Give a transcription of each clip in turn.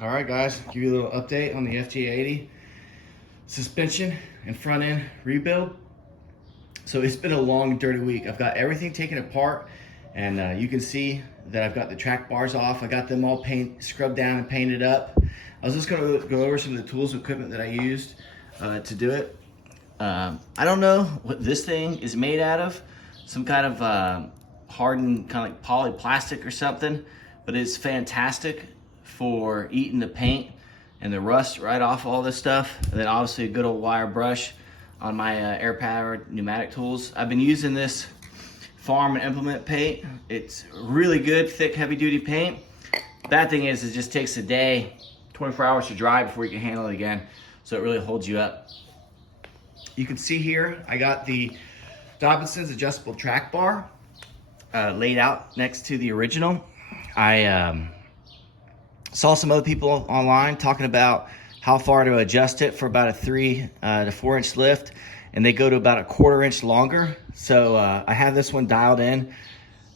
All right, guys, give you a little update on the FJ80 suspension and front end rebuild. So it's been a long, dirty week. I've got everything taken apart, and you can see that I've got the track bars off. I got them all scrubbed down and painted up. I was just gonna go over some of the tools and equipment that I used to do it. I don't know what this thing is made out of. Some kind of hardened kind of like polyplastic or something, but it's fantastic for eating the paint and the rust right off all this stuff. And then obviously a good old wire brush on my air-powered pneumatic tools. I've been using this farm and implement paint. It's really good, thick, heavy-duty paint. Bad thing is it just takes a day, 24 hours to dry before you can handle it again. So it really holds you up. You can see here, I got the Dobinson's adjustable track bar laid out next to the original. I saw some other people online talking about how far to adjust it for about a 3 to 4 inch lift, and they go to about a 1/4 inch longer. So I have this one dialed in,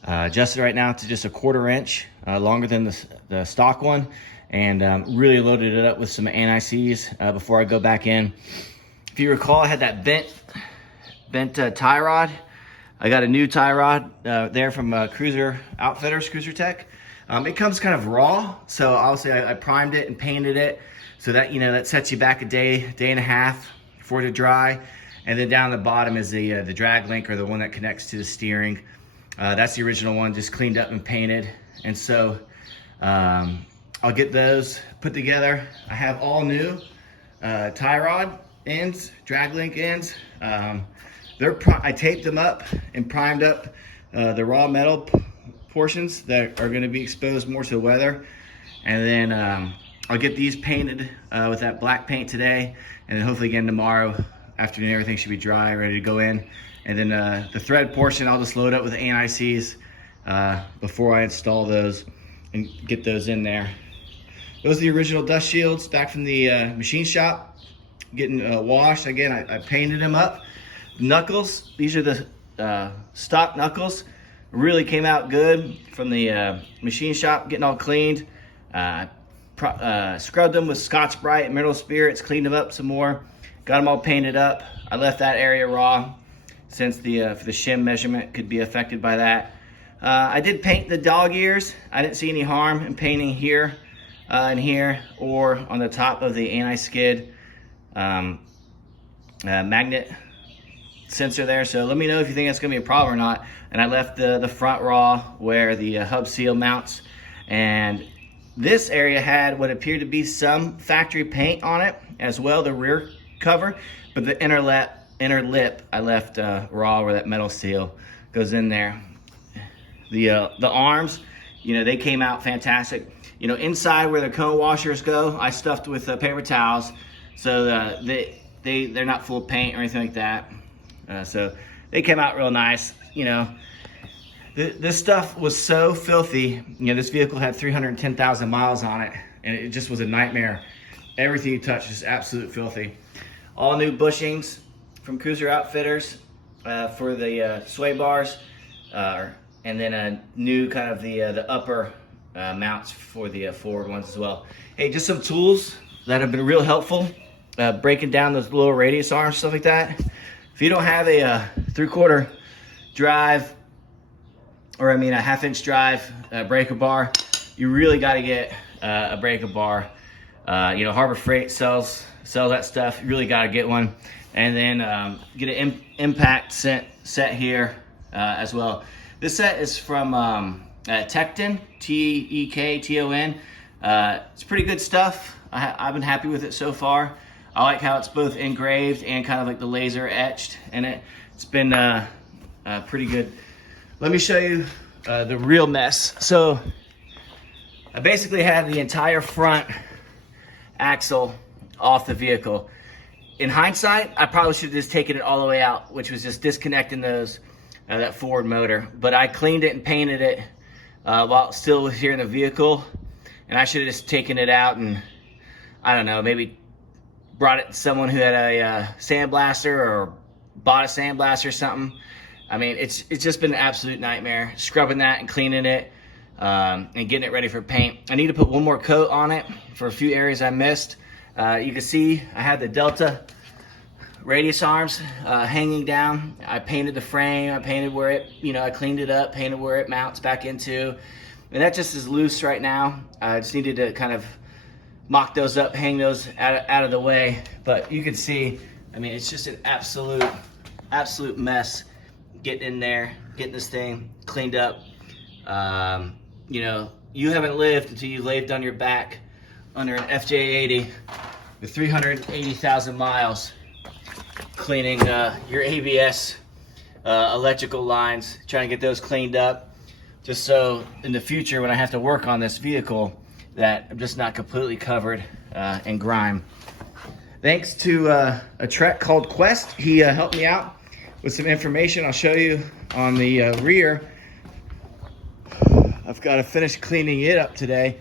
adjusted right now to just a 1/4 inch longer than the stock one, and really loaded it up with some anti-seize before I go back in. If you recall, I had that bent tie rod. I got a new tie rod there from Cruiser Outfitters, Cruiser Tech. It comes kind of raw, so obviously I primed it and painted it so that, you know, that sets you back a day and a half for it to dry. And then down the bottom is the drag link, or the one that connects to the steering. That's the original one, just cleaned up and painted. And so I'll get those put together. I have all new tie rod ends, drag link ends. I taped them up and primed up the raw metal portions that are going to be exposed more to the weather, and then I'll get these painted with that black paint today, and then hopefully again tomorrow afternoon everything should be dry, ready to go in. And then the thread portion I'll just load up with anti-seize before I install those and get those in there. Those are the original dust shields back from the machine shop, getting washed. Again, I painted them up. Knuckles, these are the stock knuckles. Really came out good from the machine shop, getting all cleaned. Scrubbed them with Scotch-Brite mineral spirits, cleaned them up some more, got them all painted up. I left that area raw since the shim measurement could be affected by that. I did paint the dog ears. I didn't see any harm in painting here and here, or on the top of the anti-skid magnet sensor there. So let me know if you think that's gonna be a problem or not. And I left the front raw where the hub seal mounts, and this area had what appeared to be some factory paint on it as well, the rear cover, but the inner lip I left raw where that metal seal goes in there. The arms, you know, they came out fantastic. You know, inside where the cone washers go, I stuffed with paper towels, so they're not full of paint or anything like that. So they came out real nice. You know, this stuff was so filthy. You know, this vehicle had 310,000 miles on it, and it just was a nightmare. Everything you touch is absolute filthy. All new bushings from Cruiser Outfitters for the sway bars, and then a new kind of the upper mounts for the forward ones as well. Hey, just some tools that have been real helpful, breaking down those little radius arms, stuff like that. If you don't have a 3/4 drive, or a 1/2 inch drive breaker bar, you really got to get a breaker bar. You know, Harbor Freight sells that stuff. You really got to get one, and then get an impact set here as well. This set is from Tekton, Tekton. It's pretty good stuff. I've been happy with it so far. I like how it's both engraved and kind of like the laser etched in it. It's been pretty good. Let me show you the real mess. So I basically had the entire front axle off the vehicle. In hindsight, I probably should have just taken it all the way out, which was just disconnecting that forward motor. But I cleaned it and painted it while it still was here in the vehicle. And I should have just taken it out and, I don't know, maybe brought it to someone who had a sandblaster, or bought a sandblaster or something. I mean, it's just been an absolute nightmare scrubbing that and cleaning it. and getting it ready for paint. I need to put one more coat on it for a few areas I missed. You can see I had the Delta radius arms hanging down. I painted the frame, I painted where it, I cleaned it up, painted where it mounts back into. And that just is loose right now. I just needed to kind of mock those up, hang those out of the way. But you can see, I mean, it's just an absolute mess getting in there, getting this thing cleaned up. You haven't lived until you lived on your back under an FJ80 with 380,000 miles cleaning your ABS electrical lines, trying to get those cleaned up, just so in the future when I have to work on this vehicle that I'm just not completely covered in grime. Thanks to a Trek called Quest. He helped me out with some information I'll show you on the rear. I've got to finish cleaning it up today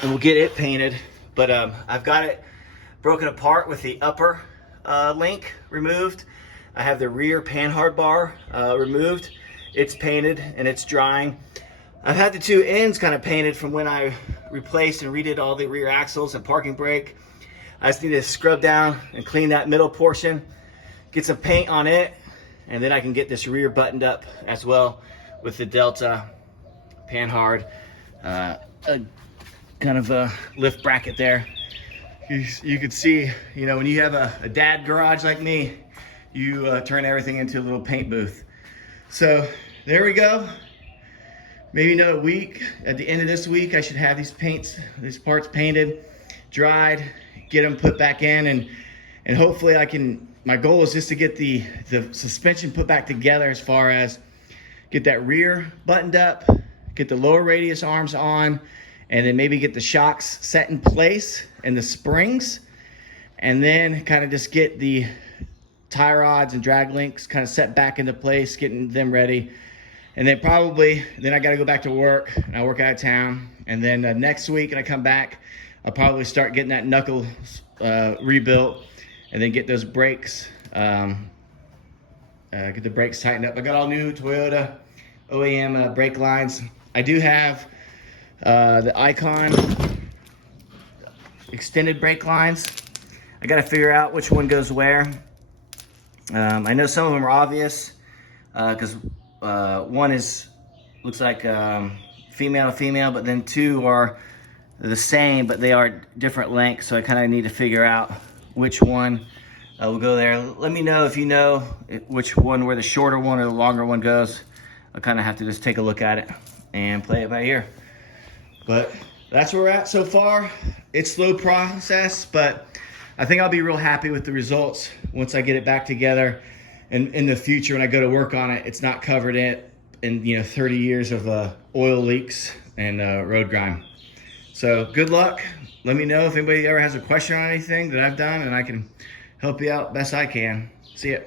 and we'll get it painted, but I've got it broken apart with the upper link removed. I have the rear panhard bar removed. It's painted and it's drying. I've had the two ends kind of painted from when I replaced and redid all the rear axles and parking brake. I just need to scrub down and clean that middle portion, get some paint on it, and then I can get this rear buttoned up as well with the Delta panhard kind of a lift bracket there. You can see, when you have a dad garage like me, you turn everything into a little paint booth. So there we go. Maybe another week. At the end of this week, I should have these parts painted, dried, get them put back in, and hopefully my goal is just to get the suspension put back together, as far as get that rear buttoned up, get the lower radius arms on, and then maybe get the shocks set in place and the springs, and then kind of just get the tie rods and drag links kind of set back into place, getting them ready. And then I got to go back to work, and I work out of town. And then next week when I come back, I'll probably start getting that knuckle rebuilt, and then get those brakes, get the brakes tightened up. I got all new Toyota OEM brake lines. I do have the Icon extended brake lines. I got to figure out which one goes where. I know some of them are obvious because one looks like female to female, but then two are the same, but they are different lengths. So I kind of need to figure out which one will go there. Let me know if you know which one, where the shorter one or the longer one goes. I'll kind of have to just take a look at it and play it by ear. But that's where we're at so far. It's slow process, but I think I'll be real happy with the results once I get it back together. And in the future, when I go to work on it, it's not covered in 30 years of oil leaks and road grime. So good luck. Let me know if anybody ever has a question on anything that I've done, and I can help you out best I can. See ya.